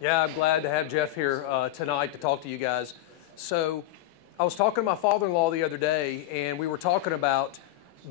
Yeah, I'm glad to have Jeff here tonight to talk to you guys. So I was talking to my father-in-law the other day, and we were talking about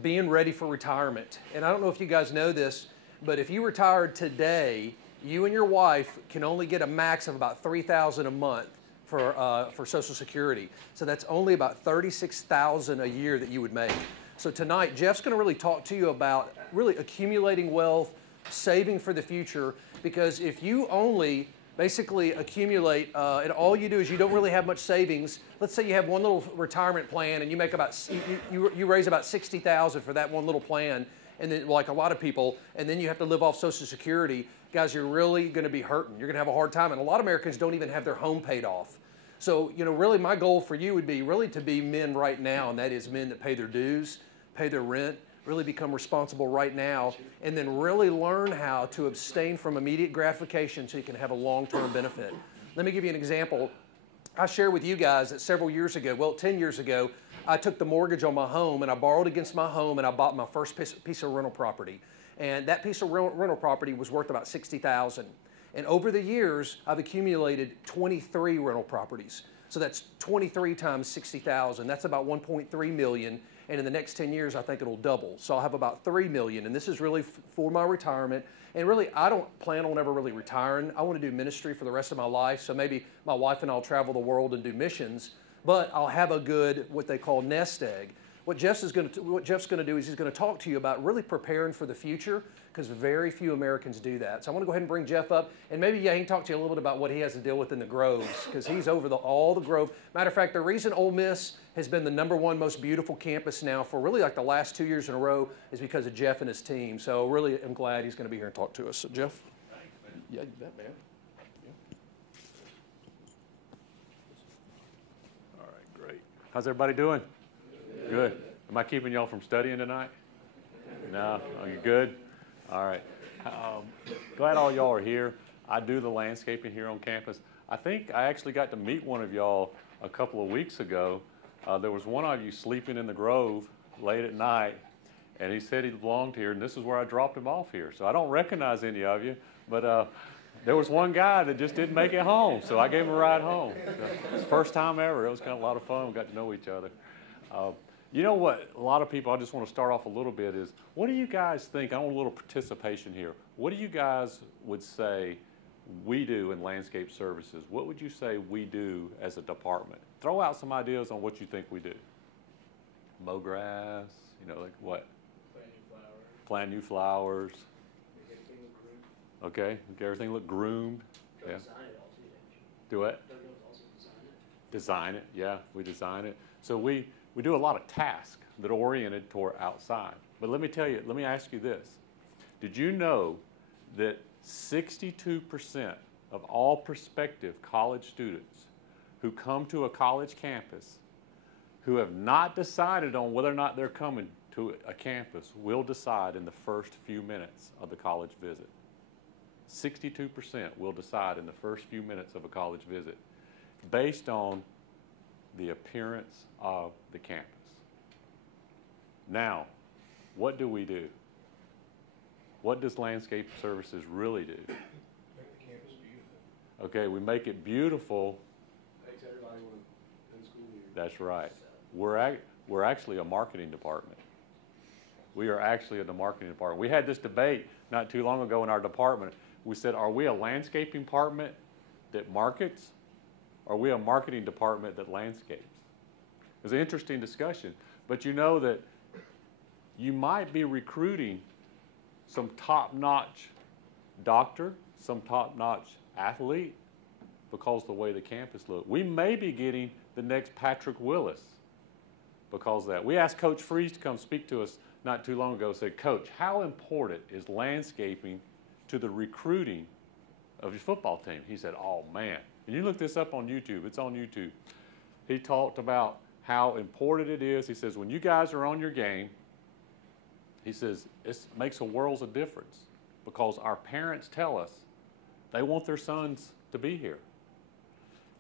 being ready for retirement. And I don't know if you guys know this, but if you retired today, you and your wife can only get a max of about $3,000 a month for Social Security. So that's only about $36,000 a year that you would make. So tonight, Jeff's going to really talk to you about really accumulating wealth, saving for the future, because if you only basically accumulate, and all you do is you don't really have much savings. Let's say you have one little retirement plan and you make about, you raise about $60,000 for that one little plan, and then like a lot of people, and then you have to live off Social Security. Guys, you're really going to be hurting. You're going to have a hard time, and a lot of Americans don't even have their home paid off. So, you know, really my goal for you would be really to be men right now, and that is men that pay their dues, pay their rent, really become responsible right now, and then really learn how to abstain from immediate gratification so you can have a long-term benefit. Let me give you an example. I shared with you guys that several years ago, well, 10 years ago, I took the mortgage on my home and I borrowed against my home and I bought my first piece of rental property. And that piece of rental property was worth about $60,000. And over the years, I've accumulated 23 rental properties. So that's 23 times 60,000. That's about 1.3 million. And in the next 10 years, I think it'll double. So I'll have about 3 million. And this is really for my retirement. And really, I don't plan on ever really retiring. I want to do ministry for the rest of my life. So maybe my wife and I'll travel the world and do missions. But I'll have a good, what they call nest egg. What Jeff's going to do is he's going to talk to you about really preparing for the future, because very few Americans do that. So I want to go ahead and bring Jeff up, and maybe he can talk to you a little bit about what he has to deal with in the Groves, because he's over all the Grove. Matter of fact, the reason Ole Miss has been the #1 most beautiful campus now for really like the last 2 years in a row is because of Jeff and his team. So really, I'm glad he's going to be here and talk to us. So Jeff? Thanks, man. Yeah, you bet, man. All right, great. How's everybody doing? Good. Am I keeping y'all from studying tonight? No? Are you good? All right. Glad all y'all are here. I do the landscaping here on campus. I think I actually got to meet one of y'all a couple of weeks ago. There was one of you sleeping in the Grove late at night, and he said he belonged here, and this is where I dropped him off here. So I don't recognize any of you, but there was one guy that just didn't make it home, so I gave him a ride home. So, it's the first time ever. It was kind of a lot of fun. We got to know each other. You know what, a lot of people, I just want to start off a little bit is, what do you guys think, I want a little participation here, what do you guys would say we do in landscape services? What would you say we do as a department? Throw out some ideas on what you think we do. Mow grass, you know, like what? Plant new flowers. Plant new flowers. Make everything look groomed. Okay, make everything look groomed. Yeah. Design it also, yeah. Do what? Don't also design it. Design it, yeah, we design it. So we do a lot of tasks that are oriented toward outside. But let me tell you, let me ask you this. Did you know that 62% of all prospective college students who come to a college campus who have not decided on whether or not they're coming to a campus will decide in the first few minutes of the college visit? 62% will decide in the first few minutes of a college visit based on the appearance of the campus. Now, what do we do? What does landscape services really do? Make the campus beautiful. Okay, we make it beautiful. Makes everybody want to in school here. That's right. We're actually a marketing department. We are actually in the marketing department. We had this debate not too long ago in our department. We said, are we a landscaping department that markets? Or are we a marketing department that landscapes? It was an interesting discussion. But you know that you might be recruiting some top-notch doctor, some top-notch athlete because of the way the campus looks. We may be getting the next Patrick Willis because of that. We asked Coach Freeze to come speak to us not too long ago. Said, Coach, how important is landscaping to the recruiting of your football team? He said, oh man. And you look this up on YouTube. It's on YouTube. He talked about how important it is. He says, when you guys are on your game, he says, it makes a world of difference because our parents tell us they want their sons to be here.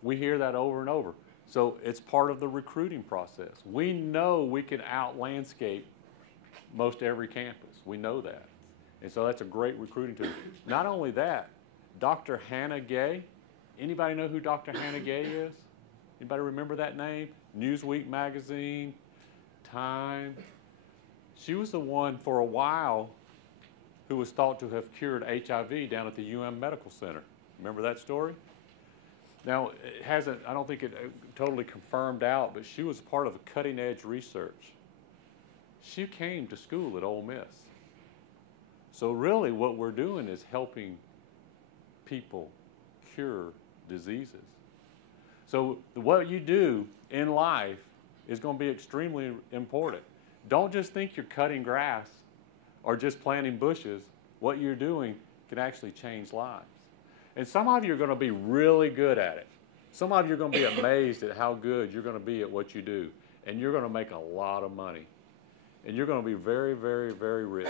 We hear that over and over. So it's part of the recruiting process. We know we can out-landscape most every campus. We know that. And so that's a great recruiting tool. Not only that, Dr. Hannah Gay, Anybody know who Dr. Hannah Gay is? Anybody remember that name? Newsweek magazine, Time. She was the one for a while who was thought to have cured HIV down at the Medical Center. Remember that story? Now, it hasn't, I don't think it totally confirmed out, but she was part of the cutting edge research. She came to school at Ole Miss. So really what we're doing is helping people cure diseases. So what you do in life is going to be extremely important. Don't just think you're cutting grass or just planting bushes. What you're doing can actually change lives. And some of you are going to be really good at it. Some of you are going to be amazed at how good you're going to be at what you do. And you're going to make a lot of money. And you're going to be very, very, very rich.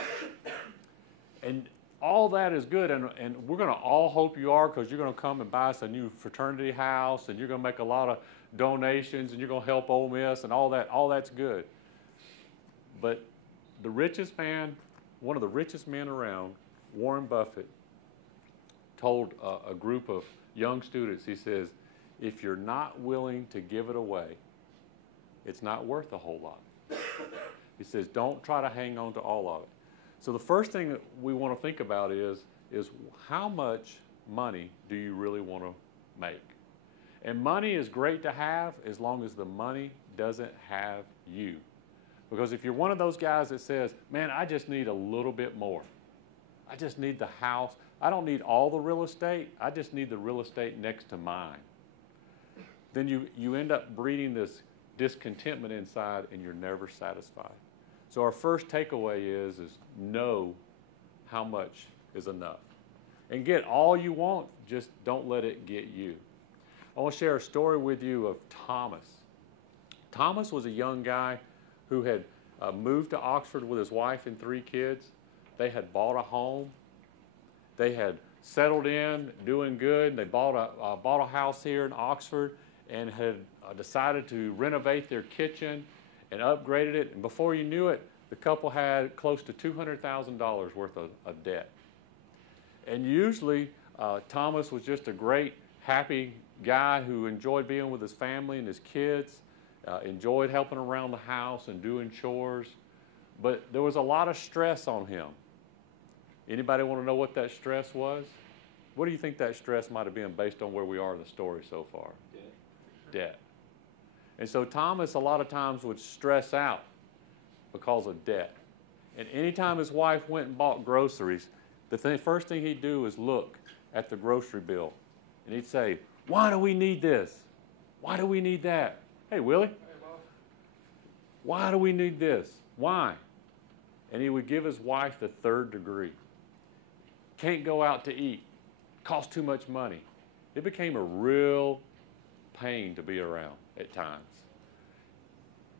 And all that is good, and we're going to all hope you are, because you're going to come and buy us a new fraternity house, and you're going to make a lot of donations, and you're going to help Ole Miss, and all that's good. But the richest man, one of the richest men around, Warren Buffett, told a group of young students, he says, if you're not willing to give it away, it's not worth a whole lot. He says, don't try to hang on to all of it. So the first thing that we want to think about is how much money do you really want to make? And money is great to have as long as the money doesn't have you. Because if you're one of those guys that says, man, I just need a little bit more. I just need the house. I don't need all the real estate. I just need the real estate next to mine. Then you end up breeding this discontentment inside, and you're never satisfied. So our first takeaway is know how much is enough. And get all you want, just don't let it get you. I want to share a story with you of Thomas. Thomas was a young guy who had moved to Oxford with his wife and 3 kids. They had bought a home. They had settled in, doing good. They bought a house here in Oxford and had decided to renovate their kitchen and upgraded it. And before you knew it, the couple had close to $200,000 worth of debt. And usually, Thomas was just a great, happy guy who enjoyed being with his family and his kids, enjoyed helping around the house and doing chores. But there was a lot of stress on him. Anybody want to know what that stress was? What do you think that stress might have been based on where we are in the story so far? Debt. And so Thomas a lot of times would stress out because of debt. And anytime his wife went and bought groceries, the first thing he'd do is look at the grocery bill. And he'd say, why do we need this? Why do we need that? Hey, Willie. Hey, Bob. Why do we need this? Why? And he would give his wife the 3rd degree. Can't go out to eat. Costs too much money. It became a real pain to be around at times.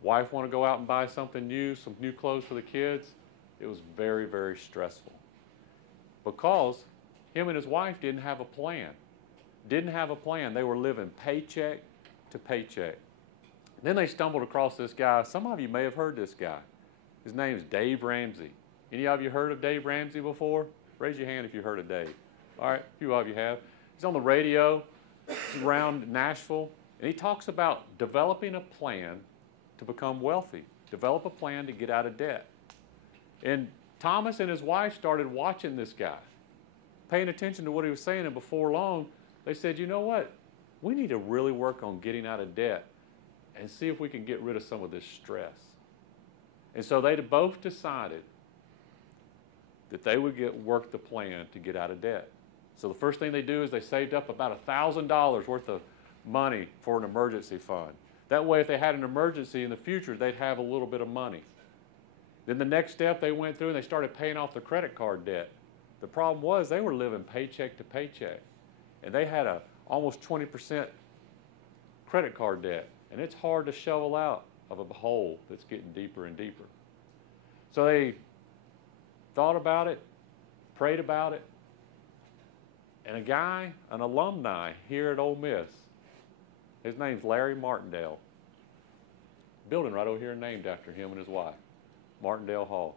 Wife want to go out and buy something new, some new clothes for the kids. It was very, very stressful. Because him and his wife didn't have a plan. Didn't have a plan. They were living paycheck to paycheck. Then they stumbled across this guy. Some of you may have heard this guy. His name is Dave Ramsey. Any of you heard of Dave Ramsey before? Raise your hand if you heard of Dave. All right, a few of you have. He's on the radio around Nashville, and he talks about developing a plan to become wealthy, develop a plan to get out of debt. And Thomas and his wife started watching this guy, paying attention to what he was saying, and before long, they said, you know what? We need to really work on getting out of debt and see if we can get rid of some of this stress. And so they both decided that they would work the plan to get out of debt. So the first thing they do is they saved up about $1,000 worth of money for an emergency fund. That way, if they had an emergency in the future, they'd have a little bit of money. Then the next step they went through and they started paying off their credit card debt. The problem was they were living paycheck to paycheck. And they had a almost 20% credit card debt. And it's hard to shovel out of a hole that's getting deeper and deeper. So they thought about it, prayed about it, and a guy, an alumni here at Ole Miss, his name's Larry Martindale. Building right over here named after him and his wife, Martindale Hall.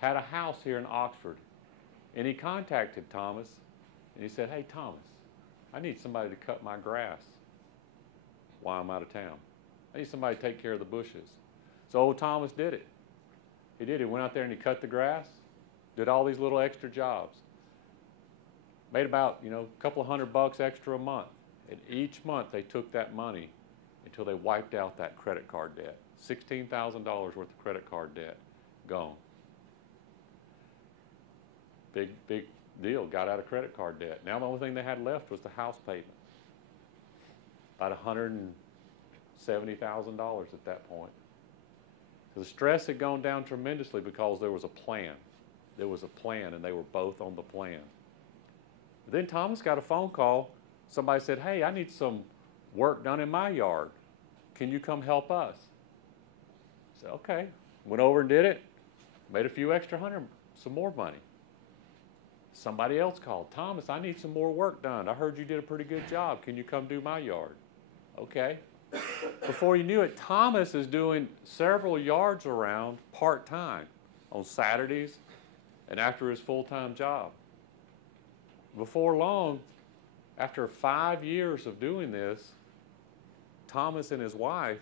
Had a house here in Oxford. And he contacted Thomas, and he said, hey, Thomas, I need somebody to cut my grass while I'm out of town. I need somebody to take care of the bushes. So old Thomas did it. He did. He went out there and he cut the grass, did all these little extra jobs. Made about, a couple of $100 extra a month. And each month they took that money until they wiped out that credit card debt. $16,000 worth of credit card debt gone. Big deal, got out of credit card debt. Now the only thing they had left was the house payment. About $170,000 at that point. So the stress had gone down tremendously because there was a plan. There was a plan, and they were both on the plan. But then Thomas got a phone call. Somebody said, hey, I need some work done in my yard. Can you come help us? I said, okay. Went over and did it. Made a few extra hundred, some more money. Somebody else called. Thomas, I need some more work done. I heard you did a pretty good job. Can you come do my yard? Okay. Before you knew it, Thomas is doing several yards around part-time on Saturdays and after his full-time job. Before long, after 5 years of doing this, Thomas and his wife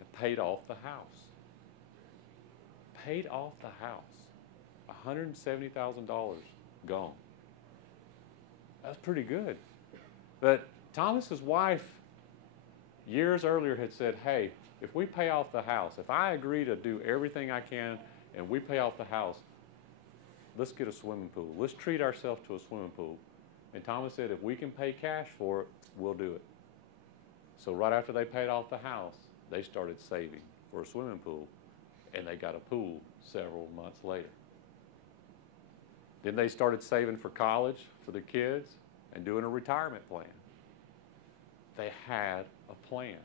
have paid off the house. Paid off the house. $170,000 gone. That's pretty good. But Thomas's wife years earlier had said, hey, if we pay off the house, if I agree to do everything I can and we pay off the house, let's get a swimming pool. Let's treat ourselves to a swimming pool. And Thomas said, if we can pay cash for it, we'll do it. So right after they paid off the house, they started saving for a swimming pool, and they got a pool several months later. Then they started saving for college for the kids and doing a retirement plan. They had a plan.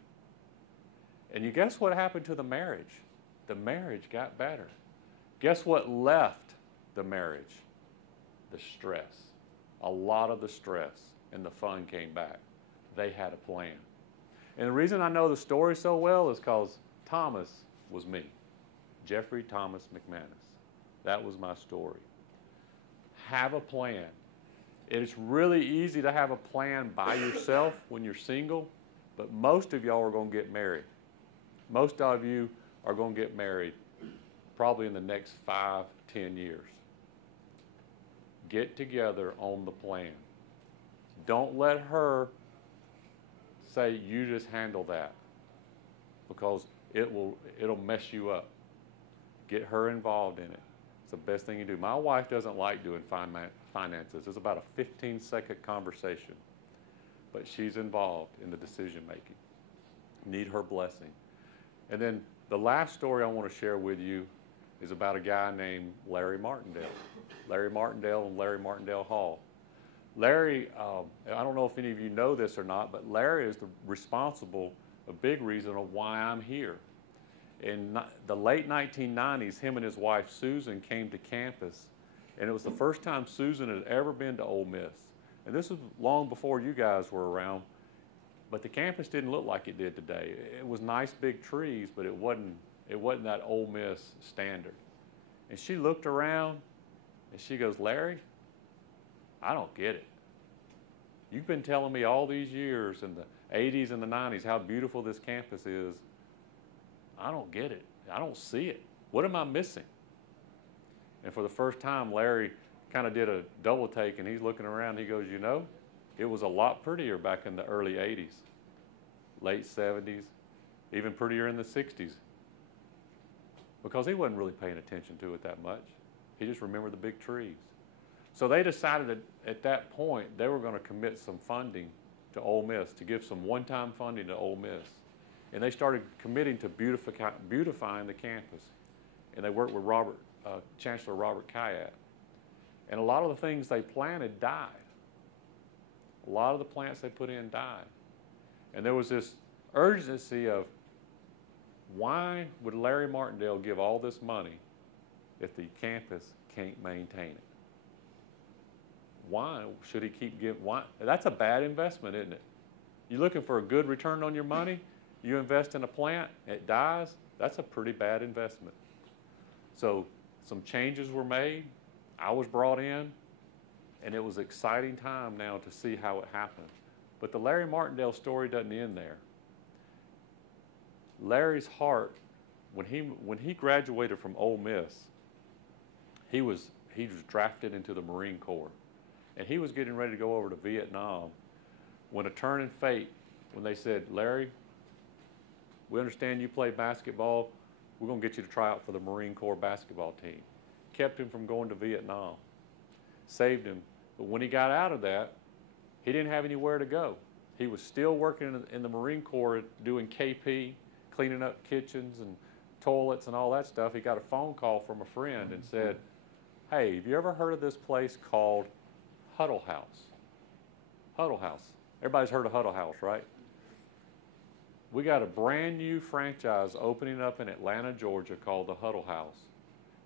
And you guess what happened to the marriage? The marriage got better. Guess what left the marriage? The stress. A lot of the stress and the fun came back. They had a plan. And the reason I know the story so well is because Thomas was me. Jeffrey Thomas McManus. That was my story. Have a plan. It's really easy to have a plan by yourself when you're single, but most of y'all are going to get married. Most of you are going to get married probably in the next 5, 10 years. Get together on the plan. Don't let her say, you just handle that, because it'll mess you up. Get her involved in it. It's the best thing you do. My wife doesn't like doing finances. It's about a 15-second conversation, but she's involved in the decision making. Need her blessing. And then the last story I want to share with you is about a guy named Larry Martindale. Larry Martindale and Larry Martindale Hall. Larry, I don't know if any of you know this or not, but Larry is a big reason of why I'm here. In the late 1990s, him and his wife Susan came to campus, and it was the first time Susan had ever been to Ole Miss. And this was long before you guys were around, but the campus didn't look like it did today. It was nice big trees, but it wasn't that Ole Miss standard. And she looked around, and she goes, Larry, I don't get it. You've been telling me all these years in the 80s and the 90s how beautiful this campus is. I don't get it. I don't see it. What am I missing? And for the first time, Larry kind of did a double take, and he's looking around. He goes, it was a lot prettier back in the early 80s, late 70s, even prettier in the 60s, because he wasn't really paying attention to it that much. He just remembered the big trees. So they decided at that point they were going to commit some funding to Ole Miss, to give some one-time funding to Ole Miss. And they started committing to beautifying the campus. And they worked with Chancellor Robert Kayat. And a lot of the things they planted died. A lot of the plants they put in died. And there was this urgency of, why would Larry Martindale give all this money if the campus can't maintain it? Why should he keep giving? Why? That's a bad investment, isn't it? You're looking for a good return on your money, you invest in a plant, it dies, that's a pretty bad investment. So some changes were made, I was brought in, and it was an exciting time now to see how it happened. But the Larry Martindale story doesn't end there. Larry's heart, when he graduated from Ole Miss, he was drafted into the Marine Corps. And he was getting ready to go over to Vietnam when a turn in fate, when they said, Larry, we understand you play basketball. We're going to get you to try out for the Marine Corps basketball team. Kept him from going to Vietnam. Saved him. But when he got out of that, he didn't have anywhere to go. He was still working in the Marine Corps doing KP, cleaning up kitchens and toilets and all that stuff. He got a phone call from a friend and said, hey, have you ever heard of this place called Huddle House? Huddle House. Everybody's heard of Huddle House, right? We got a brand new franchise opening up in Atlanta, Georgia called the Huddle House.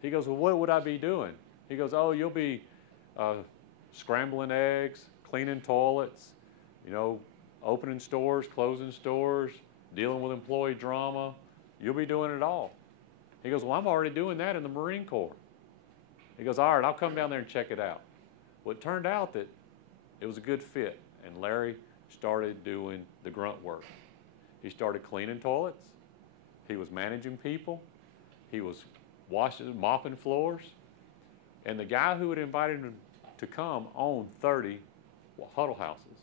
He goes, well, what would I be doing? He goes, oh, you'll be scrambling eggs, cleaning toilets, you know, opening stores, closing stores, dealing with employee drama. You'll be doing it all. He goes, well, I'm already doing that in the Marine Corps. He goes, all right, I'll come down there and check it out. Well, it turned out that it was a good fit, and Larry started doing the grunt work. He started cleaning toilets. He was managing people. He was mopping floors. And the guy who had invited him to come owned 30 Huddle Houses.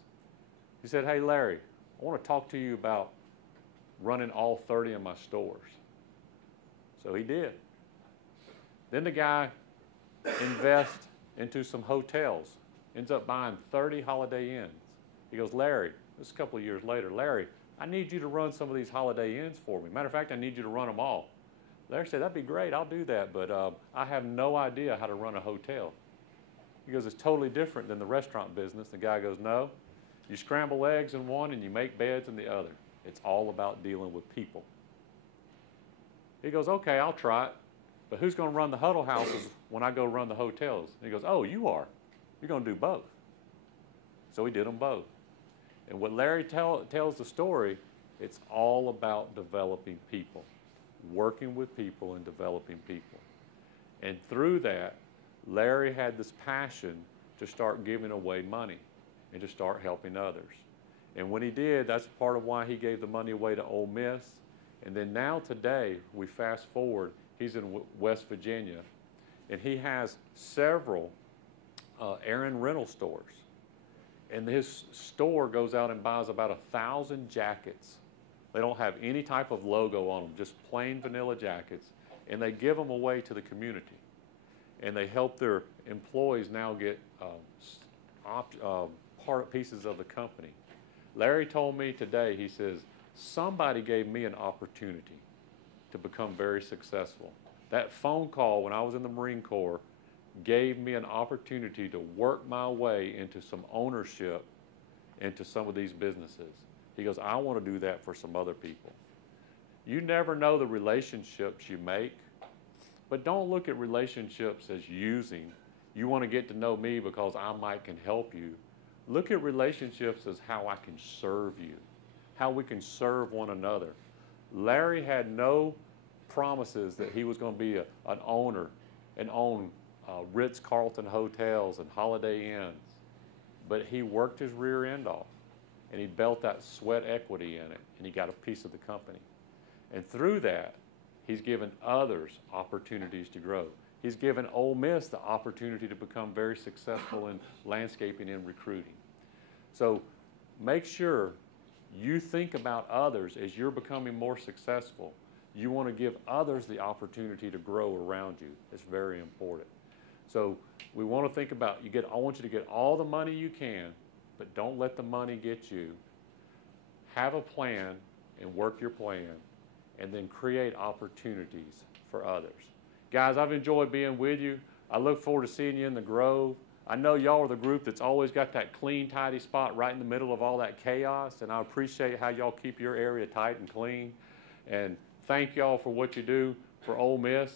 He said, hey, Larry, I want to talk to you about running all 30 of my stores. So he did. Then the guy invests into some hotels, ends up buying 30 Holiday Inns. He goes, Larry, this is a couple of years later, Larry, I need you to run some of these Holiday Inns for me. Matter of fact, I need you to run them all. Larry said, that'd be great, I'll do that, but I have no idea how to run a hotel. He goes, it's totally different than the restaurant business. The guy goes, no, you scramble eggs in one and you make beds in the other. It's all about dealing with people. He goes, okay, I'll try it, but who's going to run the Huddle Houses when I go run the hotels? And he goes, oh, you are. You're going to do both. So he did them both. And what Larry tells the story, it's all about developing people, working with people and developing people. And through that, Larry had this passion to start giving away money and to start helping others. And when he did, that's part of why he gave the money away to Ole Miss. And then now today, we fast forward, he's in West Virginia, and he has several errand rental stores. And his store goes out and buys about 1,000 jackets. They don't have any type of logo on them, just plain vanilla jackets. And they give them away to the community. And they help their employees now get pieces of the company. Larry told me today, he says, somebody gave me an opportunity to become very successful. That phone call when I was in the Marine Corps gave me an opportunity to work my way into some ownership into some of these businesses. He goes, I want to do that for some other people. You never know the relationships you make, but don't look at relationships as using. You want to get to know me because I can help you. Look at relationships as how I can serve you, how we can serve one another. Larry had no promises that he was going to be an owner and own Ritz-Carlton hotels and Holiday Inns, but he worked his rear end off, and he built that sweat equity in it, and he got a piece of the company. And through that, he's given others opportunities to grow. He's given Ole Miss the opportunity to become very successful in landscaping and recruiting. So make sure you think about others as you're becoming more successful. You want to give others the opportunity to grow around you. It's very important. So we want to think about, I want you to get all the money you can, but don't let the money get you. Have a plan and work your plan, and then create opportunities for others. Guys, I've enjoyed being with you. I look forward to seeing you in the Grove. I know y'all are the group that's always got that clean, tidy spot right in the middle of all that chaos, and I appreciate how y'all keep your area tight and clean. And thank y'all for what you do for Ole Miss.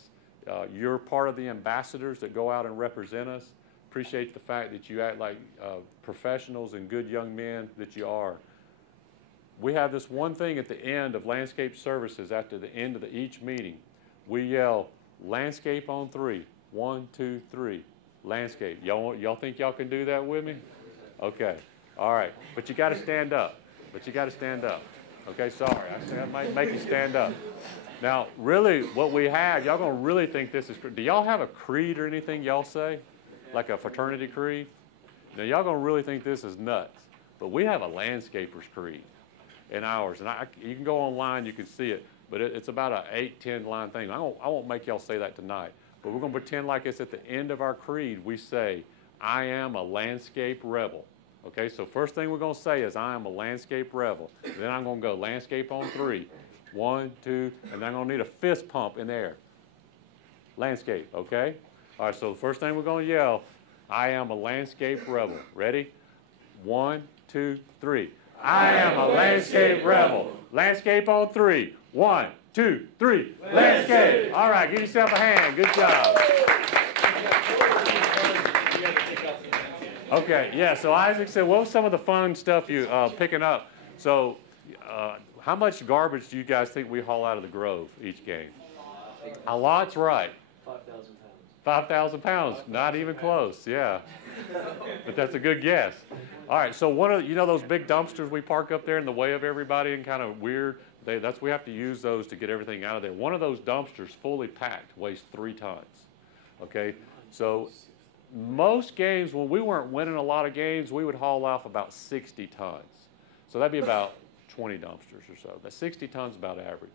You're part of the ambassadors that go out and represent us. Appreciate the fact that you act like professionals and good young men that you are. We have this one thing at the end of landscape services, after the end of each meeting. We yell, landscape on 3. 1, 2, 3. Landscape. Y'all think y'all can do that with me? Okay. All right, but you got to stand up. But you got to stand up. Okay, sorry, I might make you stand up. Now, really, what we have, y'all gonna really think this is, do y'all have a creed or anything y'all say? Like a fraternity creed? Now, y'all gonna really think this is nuts, but we have a landscaper's creed in ours, and you can go online, you can see it, but it's about an 8-10 line thing. I won't make y'all say that tonight, but we're gonna pretend like it's at the end of our creed. We say, I am a landscape rebel. Okay, so first thing we're going to say is, I am a landscape rebel. Then I'm going to go landscape on 3. 1, 2, and then I'm going to need a fist pump in there. Landscape, okay? All right, so the first thing we're going to yell, I am a landscape rebel. Ready? 1, 2, 3. I am a landscape rebel. Landscape on 3. 1, 2, 3. Landscape. All right, give yourself a hand. Good job. Okay, yeah, so Isaac said, what was some of the fun stuff you picking up? So how much garbage do you guys think we haul out of the Grove each game? A lot's right. 5,000 pounds. 5,000 pounds, not even close, yeah. But that's a good guess. All right, so one of, you know those big dumpsters we park up there in the way of everybody and kind of weird? We have to use those to get everything out of there. One of those dumpsters, fully packed, weighs 3 tons, okay? So most games, when we weren't winning a lot of games, we would haul off about 60 tons. So that'd be about 20 dumpsters or so. That 60 tons about average.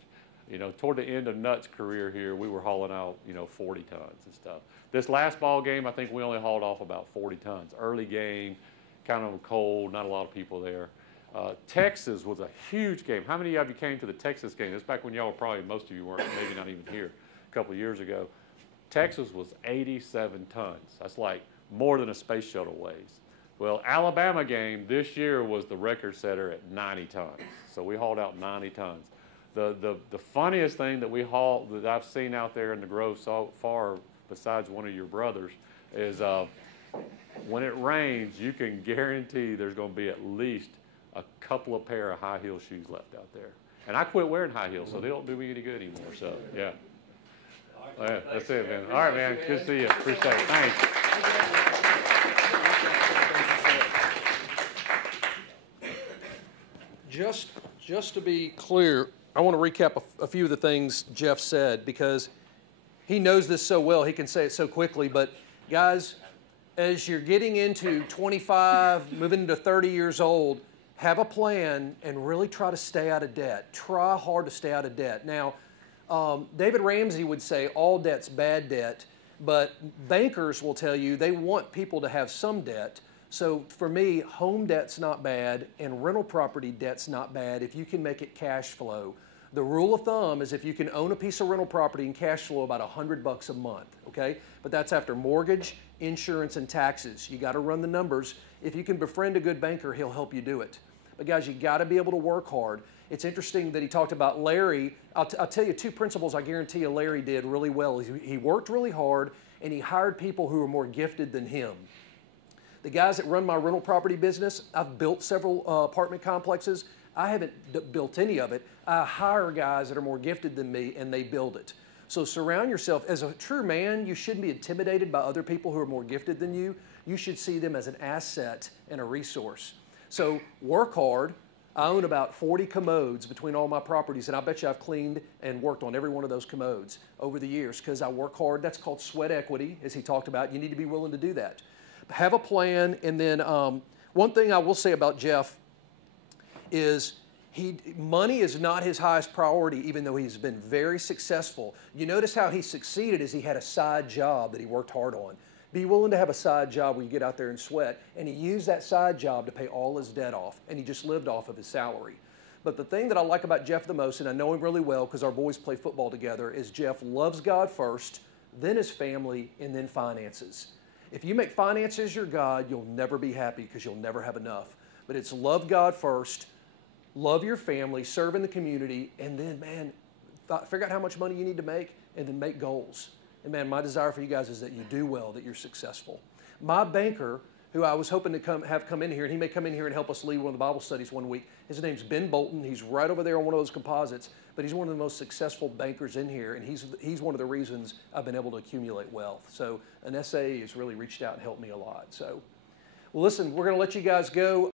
You know, toward the end of Nutt's career here, we were hauling out, 40 tons and stuff. This last ball game, I think we only hauled off about 40 tons. Early game, kind of cold, not a lot of people there. Texas was a huge game. How many of you came to the Texas game? That's back when y'all were probably, most of you weren't, maybe not even here, a couple of years ago. Texas was 87 tons. That's like more than a space shuttle weighs. Well, Alabama game this year was the record setter at 90 tons. So we hauled out 90 tons. The funniest thing that I've seen out there in the Grove so far, besides one of your brothers, is when it rains, you can guarantee there's going to be at least a couple of pair of high heel shoes left out there. And I quit wearing high heels, so they don't do me any good anymore. So yeah. All right, that's it, man. All right, man. Good to see you. Appreciate it. Thanks. Just to be clear, I want to recap a few of the things Jeff said, because he knows this so well. He can say it so quickly. But guys, as you're getting into 25, moving into 30 years old, have a plan and really try to stay out of debt. Try hard to stay out of debt. Now, David Ramsey would say all debt's bad debt, but bankers will tell you they want people to have some debt. So for me, home debt's not bad and rental property debt's not bad if you can make it cash flow. The rule of thumb is if you can own a piece of rental property and cash flow about $100 a month, okay? But that's after mortgage, insurance, and taxes. You gotta run the numbers. If you can befriend a good banker, he'll help you do it. But guys, you gotta be able to work hard. It's interesting that he talked about Larry. I'll tell you 2 principles I guarantee you Larry did really well. He worked really hard and he hired people who were more gifted than him. The guys that run my rental property business, I've built several apartment complexes. I haven't built any of it. I hire guys that are more gifted than me and they build it. So surround yourself. As a true man, you shouldn't be intimidated by other people who are more gifted than you. You should see them as an asset and a resource. So work hard. I own about 40 commodes between all my properties, and I bet you I've cleaned and worked on every one of those commodes over the years because I work hard. That's called sweat equity, as he talked about. You need to be willing to do that. Have a plan, and then one thing I will say about Jeff is money is not his highest priority, even though he's been very successful. You notice how he succeeded is he had a side job that he worked hard on. Be willing to have a side job where you get out there and sweat. And he used that side job to pay all his debt off. And he just lived off of his salary. But the thing that I like about Jeff the most, and I know him really well because our boys play football together, is Jeff loves God first, then his family, and then finances. If you make finances your God, you'll never be happy because you'll never have enough. But it's love God first, love your family, serve in the community, and then, man, figure out how much money you need to make, and then make goals. And man, my desire for you guys is that you do well, that you're successful. My banker, who I was hoping to have come in here, and he may come in here and help us lead one of the Bible studies one week, his name's Ben Bolton. He's right over there on one of those composites, but he's one of the most successful bankers in here, and he's one of the reasons I've been able to accumulate wealth. So an SAE has really reached out and helped me a lot. So, well, listen, we're going to let you guys go.